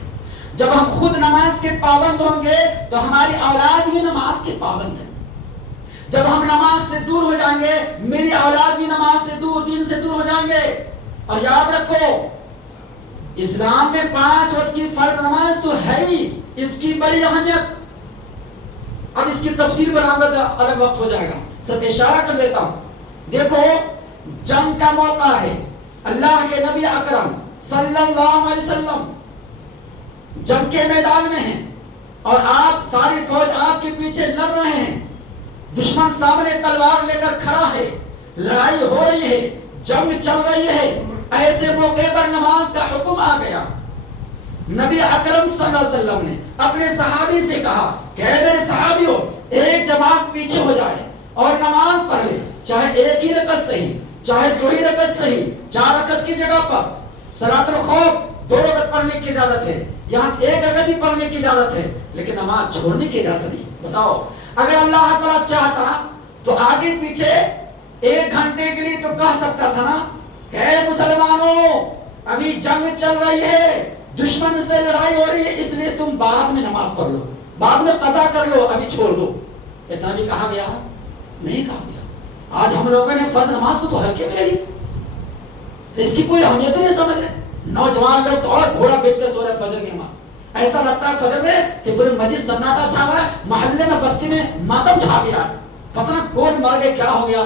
جب ہم خود نماز کے پابند ہوں گے تو ہماری اولاد بھی نماز کے پابند ہے. جب ہم نماز سے دور ہو جائیں گے، میری اولاد بھی نماز سے دور، دین سے دور ہو جائیں گے. اور یاد رکھو، اسلام میں 5 وقت کی فرض نماز تو ہے ہی، اس کی بڑی اہمیت. اب اس کی تفصیل بناؤں گا تو الگ وقت ہو جائے گا، صرف اشارہ کر لیتا ہوں. دیکھو، جنگ کا موقع ہے، اللہ کے نبی اکرم صلی اللہ علیہ وسلم جنگ کے میدان میں ہیں، اور آپ ساری فوج آپ کے پیچھے لڑ رہے ہیں. دشمن سامنے تلوار لے کر کھڑا ہے، لڑائی ہو رہی ہے، جنگ چل رہی ہے. ایسے موقع پر نماز کا حکم آ گیا. نبی اکرم صلی اللہ علیہ وسلم نے اپنے صحابی سے کہا کہ اے میرے صحابیوں، ایک جماعت پیچھے ہو جائے اور نماز پڑھ لے، چاہے 1 ہی رکعت صحیح، چاہے 2 ہی رکعت صحیح. 4 رکعت کی جگہ پر صلاۃ الخوف 2 رکعت پڑھنے کی اجازت ہے، یہاں 1 رکعت بھی پڑھنے کی اجازت ہے، لیکن نماز چھوڑنے کی اجازت نہیں. بتاؤ، اگر اللہ تعالیٰ چاہتا تو آگے پیچھے 1 گھنٹے کے لیے تو کہہ سکتا تھا نا کہ اے مسلمانوں، ابھی جنگ چل رہی ہے، دشمن سے لڑائی ہو رہی ہے، اس لیے تم بعد میں نماز پڑھ لو، بعد میں قضا کر لو، ابھی چھوڑ دو. اتنا بھی کہا گیا؟ نہیں کہا گیا. آج ہم لوگوں نے فرض نماز کو تو ہلکے میں لے لی، اس کی کوئی اہمیت نہیں سمجھ رہے. نوجوان لوگ تو اور گھوڑا بیچ کے سو رہے فجر کی نماز. ایسا لگتا ہے فجر میں کہ پورے مسجد سناٹا چھا ہوا ہے، محلے میں بستی میں ماتم چھا گیا، پتہ نہ کون مر گئے، کیا ہو گیا.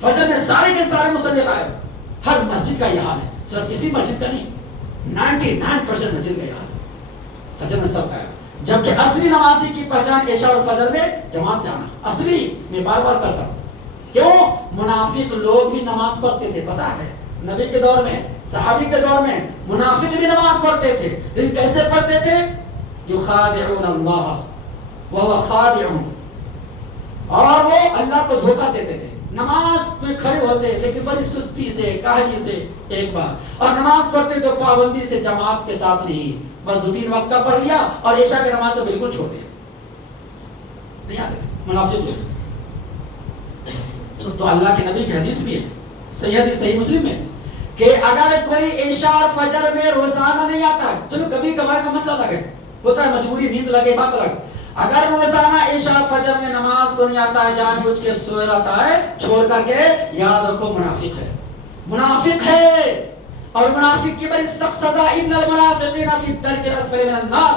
فجر میں سارے کے سارے مصلی غائب. ہر مسجد کا یہ حال ہے، صرف اسی مسجد کا نہیں، 99% مسجد کا یہ حال ہے. فجر میں سب غائب. جبکہ اصلی نمازی کی پہچان عشاء اور فجر میں جماعت سے آنا. اصلی میں بار بار کرتا ہوں. کیوں؟ منافق لوگ بھی نماز پڑھتے تھے، پتا ہے نبی کے دور میں، صحابی کے دور میں منافق بھی نماز پڑھتے تھے. لیکن کیسے پڑھتے تھے؟ یخادعون اللہ وهو خادعهم، اور وہ اللہ کو دھوکہ دیتے تھے. نماز میں کھڑے ہوتے لیکن بڑی سستی سے، کاہلی سے ایک بار، اور نماز پڑھتے تو پابندی سے، جماعت کے ساتھ نہیں، بس 2-3 وقت کا پڑھ لیا اور عشاء کی نماز تو بالکل چھوڑ دیا. نہیں آتے تھے منافق لوگ. تو اللہ کے نبی کی حدیث بھی ہے، صحیح حدیث صحیح مسلم میں، کہ اگر کوئی عشاء اور فجر میں روزانہ نہیں آتا، چلو کبھی کبھار کا مسئلہ لگے، ہوتا ہے مجبوری، نیند لگے، بات لگے، اگر روزانہ عشاء فجر میں نماز کو نہیں آتا ہے، جان بوجھ کے سوئے رہتا ہے چھوڑ کر کے، یاد رکھو منافق ہے، منافق ہے. اور منافق کی بڑی سخت سزا، ان المنافقین فی الدرک الاسفل من النار.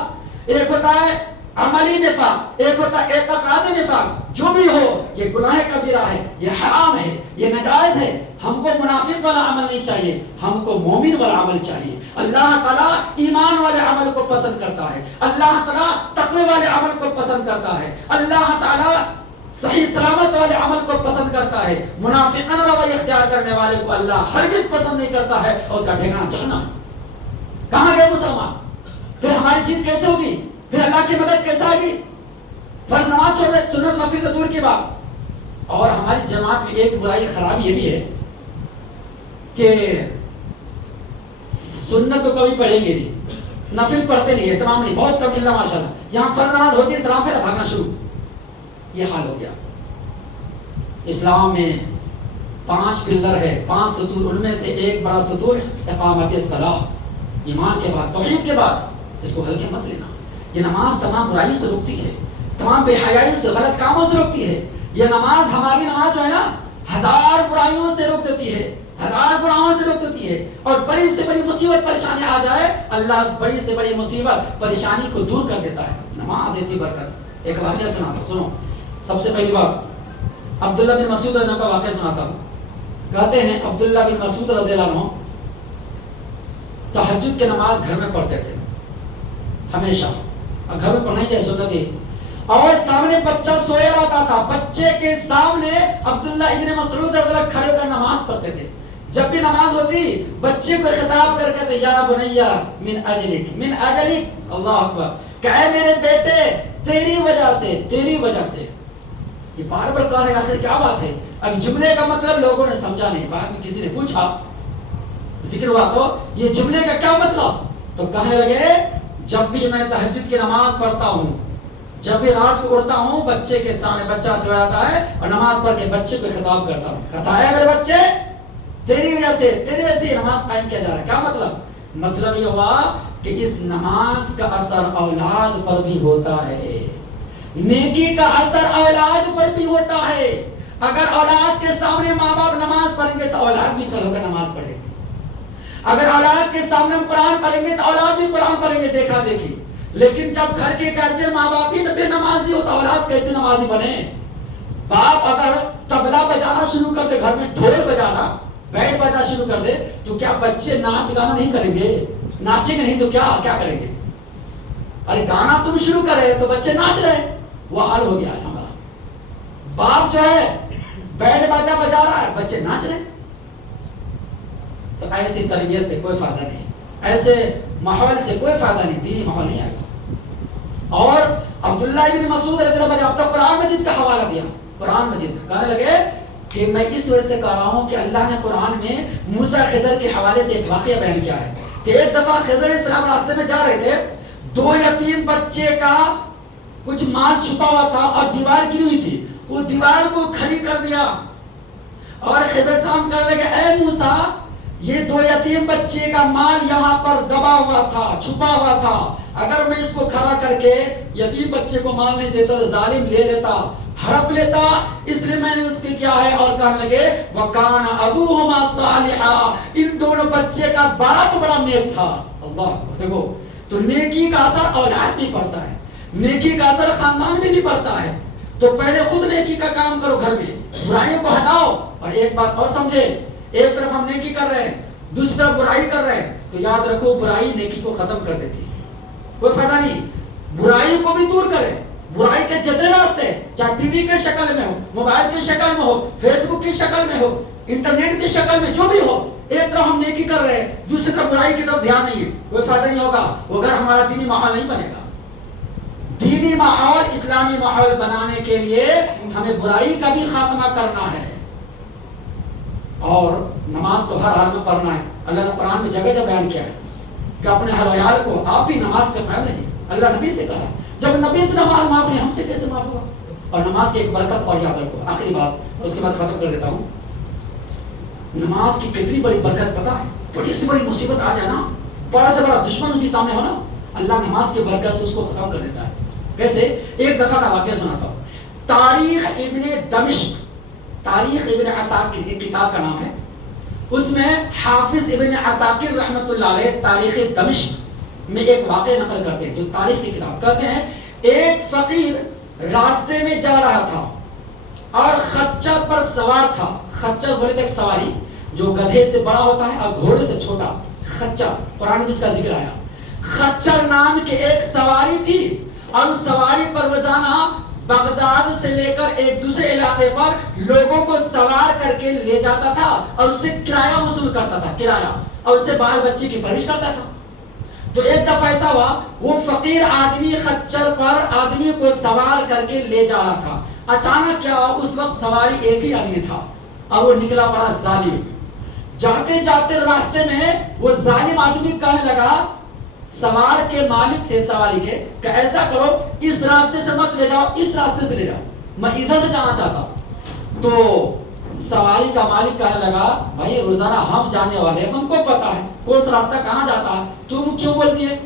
ایک ہوتا ہے عملی نفاق، ایک ہوتا ہے اعتقادی نفاق. جو بھی ہو یہ گناہ کبیرہ ہے، یہ حرام ہے، یہ ناجائز ہے. ہم کو منافق والا عمل نہیں چاہیے، ہم کو مومن والا عمل چاہیے. اللہ تعالیٰ ایمان والے عمل کو پسند کرتا ہے، اللہ تعالیٰ تقوی والے عمل کو پسند کرتا ہے، اللہ تعالیٰ صحیح سلامت والے عمل کو پسند کرتا ہے. منافقانہ رویہ اختیار کرنے والے کو اللہ ہرگز پسند نہیں کرتا ہے، اور اس کا ٹھکانہ جہنم. کہاں گئے مسلمان؟ پھر ہماری جیت کیسے ہوگی؟ پھر اللہ کی مدد کیسے آئے گی؟ فرض نماز چھوڑ دے، سنت نفل تو دور کی بات. اور ہماری جماعت میں ایک برائی خرابی یہ بھی ہے کہ سنت تو کبھی پڑھیں گے نہیں، نفل پڑھتے نہیں، اہتمام نہیں، بہت کم اللہ ماشاءاللہ. یہاں فرض نماز ہوتی ہے، سلام پھر بھاگنا شروع. یہ حال ہو گیا. اسلام میں 5 پلر ہے، 5 ستون، ان میں سے ایک بڑا ستون اقامت الصلاۃ. ایمان کے بعد، توحید کے بعد، اس کو ہلکے مت لینا. یہ نماز تمام برائیوں سے روکتی ہے، تمام بے حیائی سے، غلط کاموں سے روکتی ہے. یہ نماز، ہماری نماز جو ہے نا، 1000 برائیوں سے روک دیتی ہے، 1000 گناہوں سے روک دیتی ہے. اور بڑی سے بڑی مصیبت پریشانی آ جائے، اللہ اس بڑی سے بڑی مصیبت پریشانی کو دور کر دیتا ہے. نماز ایسی برکت. ایک واقعہ سناتا ہوں، سنو. سب سے پہلی بات عبداللہ بن مسعود رضی اللہ عنہ کا واقعہ سناتا ہوں. کہتے ہیں عبداللہ بن مسعود رضی اللہ عنہ تہجد کی نماز گھر میں پڑھتے تھے ہمیشہ، اور گھر میں پڑھنا ہی چاہیے، سنت ہے. اور سامنے بچہ سویا رہتا تھا، بچے کے سامنے عبداللہ ابن مسعود رضی اللہ عنہ کھڑے ہو کر نماز پڑھتے تھے. جب بھی نماز ہوتی بچے کو خطاب کر کے یا بنیا من اجلک، من اجلک، اللہ اکبر، کہ اے میرے بیٹے تیری وجہ سے، تیری وجہ سے. یہ بار بار کہہ رہے ہیں، آخر کیا بات ہے؟ اب جملے کا مطلب لوگوں نے سمجھا نہیں. بعد میں کسی نے پوچھا، ذکر ہوا تو یہ جملے کا کیا مطلب؟ تو کہنے لگے جب بھی میں تہجد کی نماز پڑھتا ہوں، جب بھی رات کو اٹھتا ہوں، بچے کے سامنے بچہ سویا رہتا ہے اور نماز پڑھ کے بچے کو خطاب کرتا ہوں، کہتا ہے میرے بچے تیری وجہ سے، تیری وجہ سے نماز قائم کیا جا رہا ہے. کیا مطلب؟ مطلب یہ ہوا کہ اس نماز کا اثر اولاد پر بھی ہوتا ہے، نیکی کا اثر اولاد پر بھی ہوتا ہے. اگر اولاد کے سامنے ماں باپ نماز پڑھیں گے تو اولاد بھی کل ہو کر نماز پڑھے گی. اگر اولاد کے سامنے ہم قرآن پڑھیں گے تو اولاد بھی قرآن پڑھیں گے، دیکھا دیکھی. لیکن جب گھر کے گرجے ماں باپ ہی بے نمازی ہو تو اولاد کیسے نمازی بنے؟ باپ اگر طبلہ بجانا شروع کر دے، گھر میں ڈھول بجانا، بیٹ بجا شروع کر دے، تو کیا بچے ناچ گانا نہیں کریں گے؟ ناچیں گے نہیں تو کیا کریں گے؟ ارے گانا تم شروع کرے تو بچے ناچ رہے. وہ حال ہو گیا ہمارا. باپ جو ہے بیٹ بجا بجا رہا ہے، بچے ناچ رہے. تو ایسی تربیت سے کوئی فائدہ نہیں، ایسے ماحول سے کوئی فائدہ نہیں، دینی ماحول نہیں آئے گا. اور عبداللہ ابن مسعود رضی اللہ عنہ اب قرآن مجید کا حوالہ دیا. قرآن مجید کہنے لگے کہ میں اس وجہ سے کہہ رہا ہوں کہ اللہ نے قرآن میں موسیٰ خضر کے حوالے سے ایک واقعہ بیان کیا ہے کہ ایک دفعہ خضر علیہ السلام راستے میں جا رہے تھے، 2 یتیم بچے کا کچھ مال چھپا ہوا تھا اور دیوار گری ہوئی تھی. وہ دیوار کو کھڑی کر دیا اور خضر علیہ السلام کہنے لگے اے موسیٰ، یہ 2 یتیم بچے کا مال یہاں پر دبا ہوا تھا، چھپا ہوا تھا. اگر میں اس کو کھڑا کر کے یتیم بچے کو مال نہیں دیتا تو ظالم لے لیتا، ہڑپ لیتا، اس لیے میں نے اس کے کیا ہے. اور کہنے لگے وَكَانَ أَبُوهُمَا صَالِحًا، ان دونوں بچے کا باپ بڑا نیک تھا. اللہ دیکھو، تو نیکی کا اثر اولاد بھی پڑتا ہے، نیکی کا اثر خاندان میں بھی پڑتا ہے. تو پہلے خود نیکی کا کام کرو، گھر میں برائیوں کو ہٹاؤ. اور ایک بات اور سمجھے، ایک طرف ہم نیکی کر رہے ہیں، دوسری طرف برائی کر رہے ہیں، تو یاد رکھو برائی نیکی کو ختم کر دیتی ہے، کوئی فائدہ نہیں. برائی کو بھی دور کرے. برائی کے جتنے راستے, چاہے ٹی وی کے شکل میں ہو, موبائل کی شکل میں ہو, فیس بک کی شکل میں ہو, انٹرنیٹ کی شکل میں, جو بھی ہو, ایک طرف ہم نیکی کر رہے ہیں, دوسری طرف برائی کی طرف دھیان نہیں ہے, کوئی فائدہ نہیں ہوگا. وہ گھر ہمارا دینی ماحول نہیں بنے گا. دینی ماحول, اسلامی ماحول بنانے کے لیے ہمیں برائی کا بھی خاتمہ کرنا ہے. اور نماز تو ہر حال میں پڑھنا ہے. اللہ نے قرآن میں جگہ جگہ بیان کیا ہے کہ اپنے اہل و عیال کو آپ بھی نماز پہ قائم رہیے. اللہ نبی سے کہا, جب نبی سے نماز معاف نہیں, ہم سے کیسے معاف ہوگا؟ اور نماز کی ایک برکت اور یاد رکھو, آخری بات اس کے بعد ختم کر دیتا ہوں. نماز کی کتنی بڑی برکت پتہ ہے؟ بڑی سے بڑی مصیبت آ جائے نا, بڑا سے بڑا دشمن بھی سامنے ہو نا, اللہ نماز کی برکت سے اس کو ختم کر دیتا ہے. ویسے ایک دفعہ کا واقعہ سناتا ہوں. تاریخ ابن دمشق, تاریخ ابن عساکر ایک کتاب کا نام ہے, اس میں حافظ ابن عساکر رحمۃ اللہ علیہ تاریخ دمشق میں ایک واقعہ نقل کرتے ہیں, جو تاریخ کی کتاب. کہتے ہیں ایک فقیر راستے میں جا رہا تھا اور خچر پر سوار تھا. خچر بولے تو ایک سواری جو گدھے سے بڑا ہوتا ہے اور گھوڑے سے چھوٹا, خچر, قرآن میں اس کا ذکر آیا. خچر نام کے ایک سواری تھی اور اس سواری پر روزانہ بغداد سے لے کر ایک دوسرے علاقے پر لوگوں کو سوار کر کے لے جاتا تھا اور اس سے کرایہ وصول کرتا تھا, کرایہ, اور اس سے بال بچے کی پرورش کرتا تھا. تو ایک دفعہ ایسا ہوا, وہ فقیر آدمی خچر پر آدمی کو سوار کر کے لے جا رہا تھا. اچانک کیا ہوا, اس وقت سواری ایک ہی آدمی تھا اور وہ نکلا پڑا ظالم. جاتے جاتے راستے میں وہ ظالم آدمی کہنے لگا سوار کے مالک سے, سواری کے, کہ ایسا کرو اس راستے سے مت لے جاؤ, اس راستے سے لے جاؤ, میں ادھر سے جانا چاہتا ہوں. تو سواری کا مالک کہنے لگا بھائی روزانہ ہم جانے والے, ہم کو پتا ہے کون سا راستہ کہاں جاتا ہے, تم کیوں بولتی ہے؟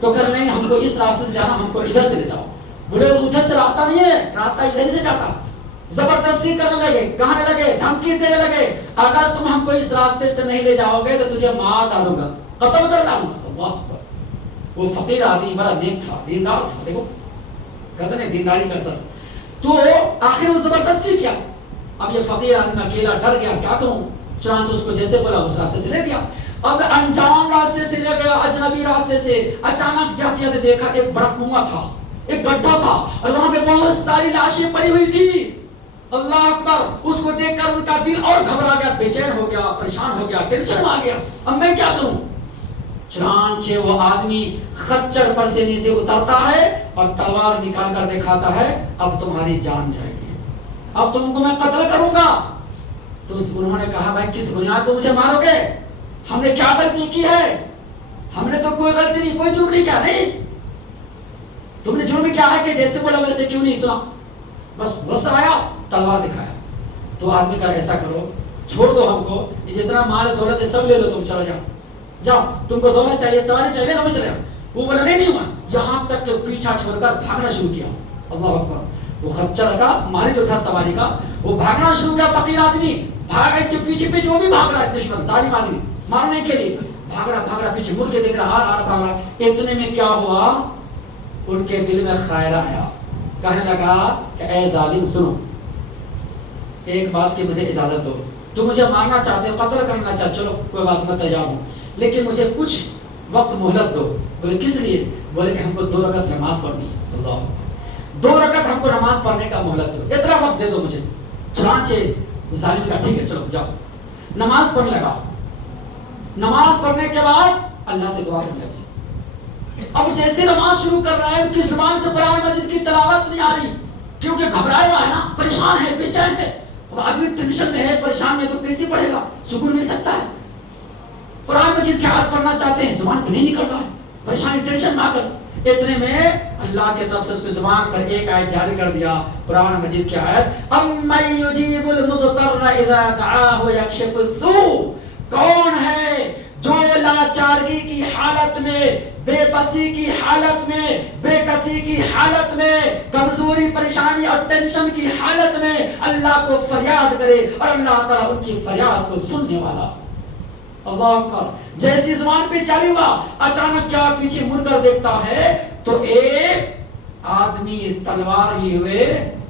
تو کہنے نہیں, ہم کو اس راستے سے جانا, ہم کو ادھر سے لے جاؤ. بولے ادھر سے راستہ نہیں ہے, راستہ ادھر سے جاتا. زبردستی کرنے لگے, کہنے لگے, دھمکی دینے لگے, اگر تم ہم کو اس راستے سے نہیں لے جاؤ گے تو تجھے مار ڈالوں گا, قتل کر ڈالوں گا. وہ فقیر آدمی بڑا نیک تھا, دیندار تھا. دیکھو کہتے ہیں دینداری کا سر. تو آخر وہ زبردستی کیا. اب یہ فقیر آدمی اکیلا ڈر گیا, کیا کروں؟ چنانچہ اس کو جیسے بولا اس راستے سے لے گیا. اب انجام راستے سے لے گیا, اجنبی راستے سے. اچانک جاتے جاتے دیکھا ایک بڑا کنواں تھا, ایک گڈھا تھا, اور وہاں پہ بہت ساری لاشیں پڑی ہوئی تھی. اللہ اکبر, اس کو دیکھ کر ان کا دل اور گھبرا گیا, بے چین ہو گیا, پریشان ہو گیا, ٹینشن میں آ گیا, اب میں کیا کروں؟ چنانچہ وہ آدمی خچر پر سے نیچے اترتا ہے اور تلوار نکال کر دکھاتا ہے, اب تمہاری جان جائے گی, اب تم کو میں قتل کروں گا. تو انہوں نے کہا بھائی کس بنیاد پر مجھے مارو گے؟ ہم نے کیا غلطی کی ہے؟ ہم نے تو کوئی غلطی نہیں, کوئی جرم نہیں کیا. نہیں, تم نے جرم کیا ہے کہ جیسے بولا ویسے کیوں نہیں سنا, بس غصہ آیا, تلوار دکھایا. تو آدمی کہا ایسا کرو, چھوڑ دو ہم کو, یہ جتنا مال دولت ہے سب لے لو, تم چلو جاؤ, جاؤ, تم کو دولت چاہیے, سواری چاہیے, نہ چلے. وہ بولا نہیں ہوا, یہاں تک کہ پیچھا چھوڑ کر بھاگنا شروع کیا. اللہ اکبر. وہ خچر کا مالک جو تھا سواری کا, وہ بھاگنا شروع کیا. فقیر آدمی بھاگا, اس کے پیچھے پیچھے وہ بھی بھاگ رہا ہے, دشمن ظالم آدمی مارنے کے لیے بھاگ رہا, پیچھے مڑ کے دیکھ رہا, آ بھاگ رہا. اتنے میں کیا ہوا, ان کے دل میں خیر آیا, کہنے لگا کہ اے ظالم سنو, ایک بات کی مجھے اجازت دو, تم مجھے مارنا چاہتے ہو, قتل کرنا چاہتے, چلو کوئی بات, میں تیار ہوں, لیکن مجھے کچھ وقت مہلت دو. بولے کس لیے؟ بولے کہ ہم کو 2 رکعت نماز پڑھنی ہے. اللہ, 2 رکعت ہم کو نماز پڑھنے کا مہلت دو, اتنا وقت دے دو مجھے. چنانچہ ظالم کا ٹھیک ہے چلو جاؤ. نماز پڑھنے لگا. نماز پڑھنے کے بعد اللہ سے دعا کرنے لگی. اب جیسے نماز شروع کر رہا ہے, ان کی زبان سے قرآن مجید کی تلاوت نہیں آ رہی, کیونکہ گھبرایا ہوا ہے نا, پریشان ہے, بے چین ہے. اب آدمی ٹینشن میں ہے, پریشان میں, تو کیسے پڑھے گا, سکون مل سکتا ہے؟ قرآن مجید کی آیت پڑھنا چاہتے ہیں, زبان پہ نہیں نکل رہا ہے, پریشانی ٹینشن میں آ کر. اتنے میں اللہ کی طرف سے اس کی زبان پر ایک آیت جاری کر دیا, قرآن مجید کی آیت, اَمَّن يُجِيبُ الْمُضْطَرَّ إِذَا دَعَاهُ وَيَكْشِفُ السُّوءَ. کون ہے جو لاچارگی کی حالت میں, بے بسی کی حالت میں, بے کسی کی حالت میں, کمزوری, پریشانی اور ٹینشن کی حالت میں اللہ کو فریاد کرے اور اللہ تعالیٰ ان کی فریاد کو سننے والا. اللہ اکبر. جیسی زبان پہ جاری ہوا, اچانک کیا پیچھے مڑ کر دیکھتا ہے تو ایک آدمی تلوار لیے ہوئے